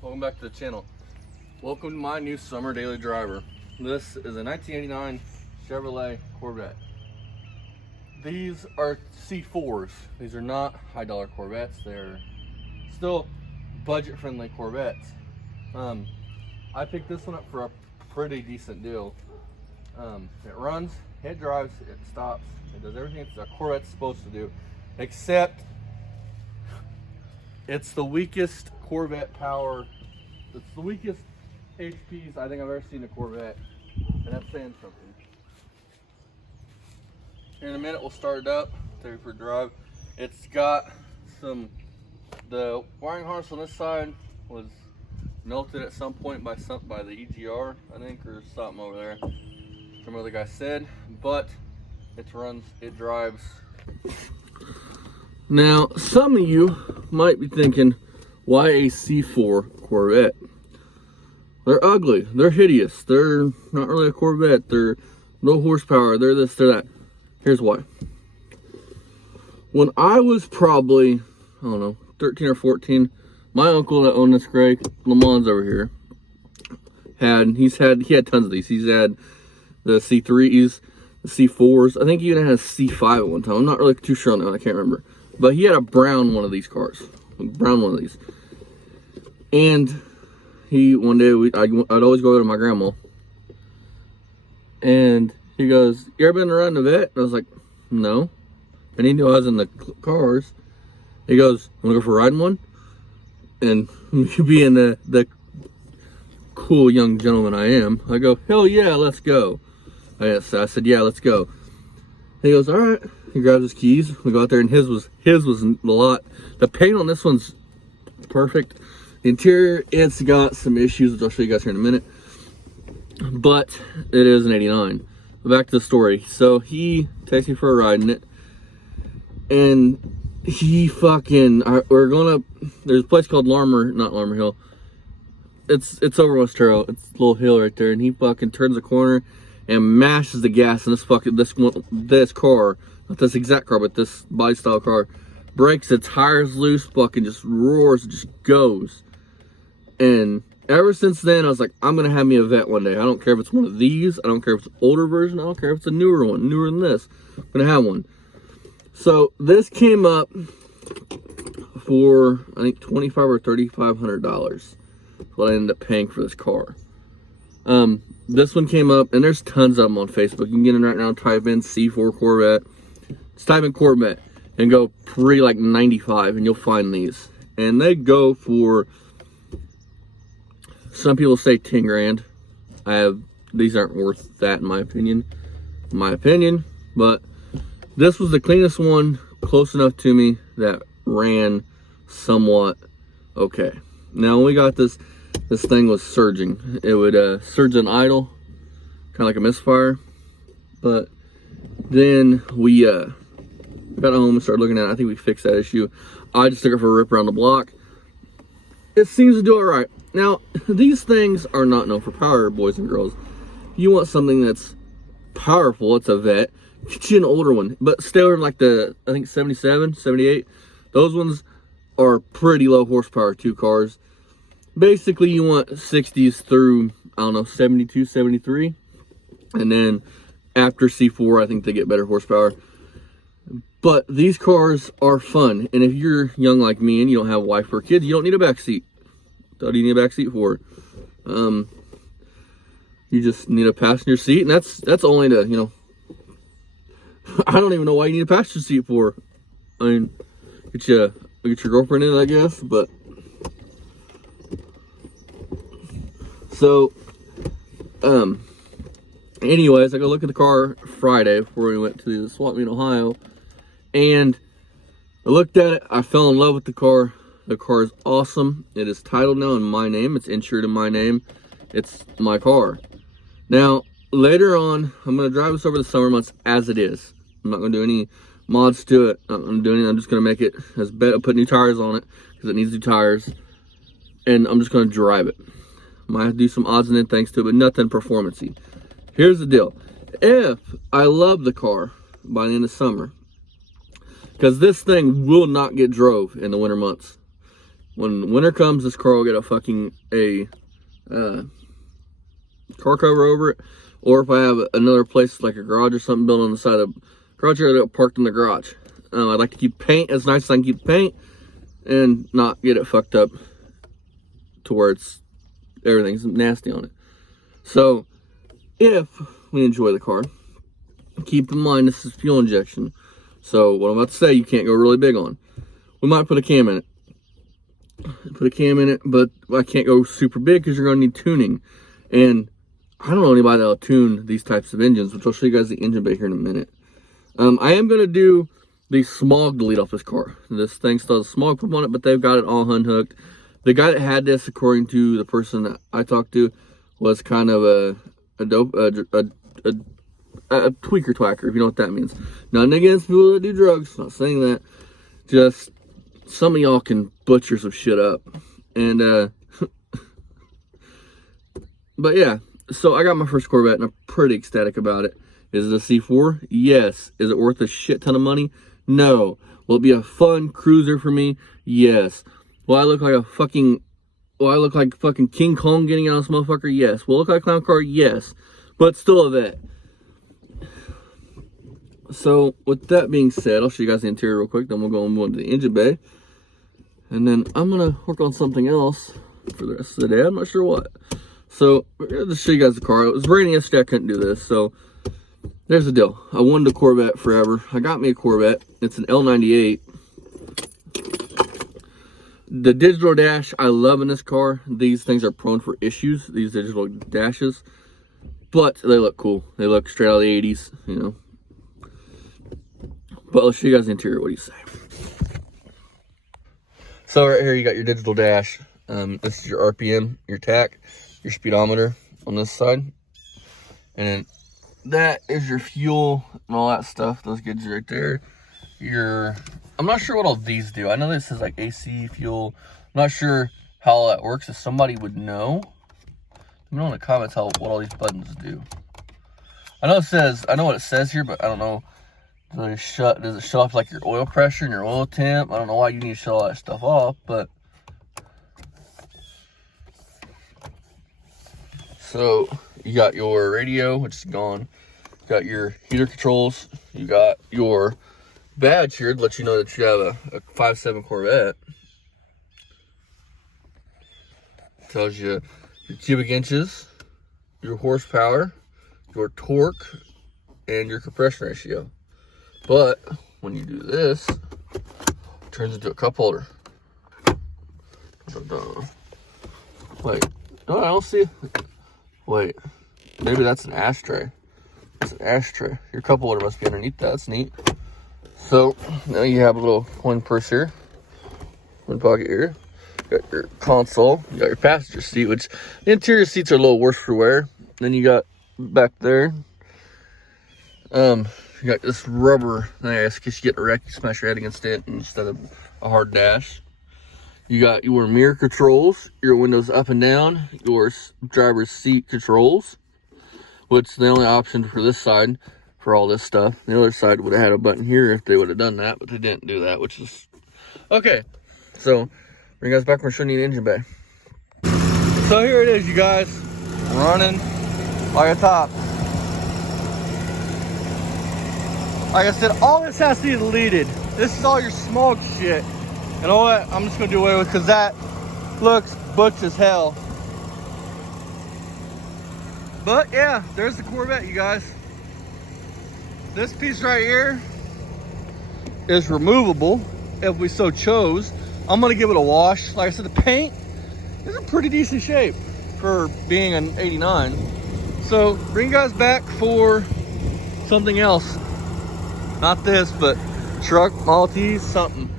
welcome back to the channel. Welcome to my new summer daily driver. This is a 1989 Chevrolet Corvette. These are C4s. These are not high dollar Corvettes. They're still budget friendly Corvettes. I picked this one up for a pretty decent deal. It runs, it drives, it stops, it does everything a Corvette's supposed to do, except it's the weakest Corvette power. It's the weakest HPs I think I've ever seen a Corvette, and that's saying something. In a minute we'll start it up, take it for a drive. It's got the wiring harness on this side was melted at some point by the EGR, I think, or something over there. Some other guy said, but it runs, it drives. Now, some of you might be thinking, why a C4 Corvette? They're ugly, they're hideous, they're not really a Corvette, they're low horsepower, they're this, they're that. Here's why. When I was probably, I don't know, 13 or 14, my uncle that owned this Greg LeMans over here he had tons of these. He's had the C3s, the C4s. I think he even had a C5 at one time. I'm not really too sure on that. I can't remember. But he had a brown one of these cars, And one day I'd always go to my grandma, and he goes, "You ever been around the vet?" And I was like, "No." And he knew I was in the cars. He goes, "Want to go for a riding one?" And me being the cool young gentleman I am, I go, "Hell yeah, let's go." I said, "Yeah, let's go." He goes, "All right." He grabs his keys. We go out there, and his was a lot. The paint on this one's perfect. The interior, it's got some issues, which I'll show you guys here in a minute. But it is an 89. Back to the story. So he takes me for a ride in it, and we're going up. There's a place called not Larmer Hill. It's over Westero. It's a little hill right there, and he fucking turns the corner and mashes the gas, and this car, not this exact car, but this body style car, breaks the tires loose, fucking just roars, just goes. And ever since then, I was like, I'm gonna have me a Vet one day. I don't care if it's one of these, I don't care if it's an older version, I don't care if it's a newer one, newer than this. I'm gonna have one. So this came up for, I think, $2,500 or $3,500. What I ended up paying for this car. This one came up, and there's tons of them on Facebook. You can get in right now, type in C4 Corvette. Just type in Corvette and go pre like 95, and you'll find these. And they go for, some people say 10 grand. These aren't worth that in my opinion. But this was the cleanest one, close enough to me, that ran somewhat okay. Now when we got this thing was surging. It would surge and idle, kind of like a misfire. But then we got home and started looking at it. I think we fixed that issue. I just took it for a rip around the block. It seems to do it right. Now, these things are not known for power, boys and girls. If you want something that's powerful, it's a Vet. Get you an older one. But still in like the, I think 77, 78. Those ones are pretty low horsepower, two cars. Basically, you want 60s through, I don't know, 72, 73. And then after C4, I think they get better horsepower. But these cars are fun. And if you're young like me and you don't have a wife or kids, you don't need a back seat. What do you need a back seat for? You just need a passenger seat. And that's only to, I don't even know why you need a passenger seat for. I mean, get your girlfriend in it, I guess. But so, anyways, I go look at the car Friday before we went to the swap meet in Ohio, and I looked at it. I fell in love with the car. The car is awesome. It is titled now in my name. It's insured in my name. It's my car. Now, later on, I'm going to drive this over the summer months as it is. I'm not going to do any mods to it. I'm not going to do anything. I'm just going to make it as better. Put new tires on it because it needs new tires, and I'm just going to drive it. Might have to do some odds and ends things to it, but nothing performance-y. Here's the deal. If I love the car by the end of summer, because this thing will not get drove in the winter months. when winter comes, this car will get a car cover over it. Or if I have another place like a garage or something built on the side of garage area parked in the garage. I'd like to keep paint as nice as I can keep paint and not get it fucked up to where everything's nasty on it. So if we enjoy the car, keep in mind this is fuel injection. So what I'm about to say, you can't go really big on. We might put a cam in it. But I can't go super big because you're going to need tuning. And I don't know anybody that'll tune these types of engines, which I'll show you guys the engine bay here in a minute. I am going to do the smog delete off this car. This thing still has a smog pump on it, but they've got it all unhooked. The guy that had this, according to the person that I talked to, was kind of a tweaker twacker, if you know what that means. Nothing against people that do drugs, not saying that. Just some of y'all can butcher some shit up. And but yeah, so I got my first Corvette and I'm pretty ecstatic about it. Is it a C4? Yes. Is it worth a shit ton of money? No. Will it be a fun cruiser for me? Yes. Will I look like fucking King Kong getting out of this motherfucker? Yes. Will it look like a clown car? Yes. But still a vet. So with that being said, I'll show you guys the interior real quick, then we'll go and move on to the engine bay. And then I'm gonna work on something else for the rest of the day. I'm not sure what. So we're gonna just show you guys the car. It was raining yesterday, I couldn't do this. So there's the deal. I wanted a Corvette forever. I got me a Corvette. It's an L98. The digital dash I love in this car. These things are prone for issues, these digital dashes. But they look cool. They look straight out of the 80s, you know. But let's show you guys the interior. What do you say? So right here you got your digital dash. This is your RPM, your tach, your speedometer on this side. And then that is your fuel and all that stuff. Those gauges right there. I'm not sure what all these do. I know this is like AC, fuel. I'm not sure how all that works. If somebody would know, let me know in the comments what all these buttons do. I know what it says here, but I don't know. Does it shut off like your oil pressure and your oil temp? I don't know why you need to shut all that stuff off, but so you got your radio, which is gone. You got your heater controls. You got your badge here to let you know that you have a 5.7 Corvette. Tells you your cubic inches, your horsepower, your torque, and your compression ratio. But when you do this, it turns into a cup holder. Wait, no, I don't see it. Wait, maybe that's an ashtray. It's an ashtray. Your cup holder must be underneath that. That's neat. So now you have a little coin purse here, one pocket here. You got your console. You got your passenger seat, which the interior seats are a little worse for wear. Then you got back there. You got this rubber thing, I guess, in case you get a wreck, you smash your head against it instead of a hard dash. You got your mirror controls, your windows up and down, your driver's seat controls, which the only option for this side for all this stuff. The other side would have had a button here if they would have done that, but they didn't do that, which is okay. So bring you guys back when we're showing you the engine bay. So here it is, you guys, running like a top. Like I said, all this has to be deleted. This is all your smog shit. And all that I'm just gonna do away with because that looks butch as hell. But yeah, there's the Corvette, you guys. This piece right here is removable if we so chose. I'm gonna give it a wash. Like I said, the paint is in pretty decent shape for being an 89. So bring you guys back for something else. Not this, but truck, Maltese, something.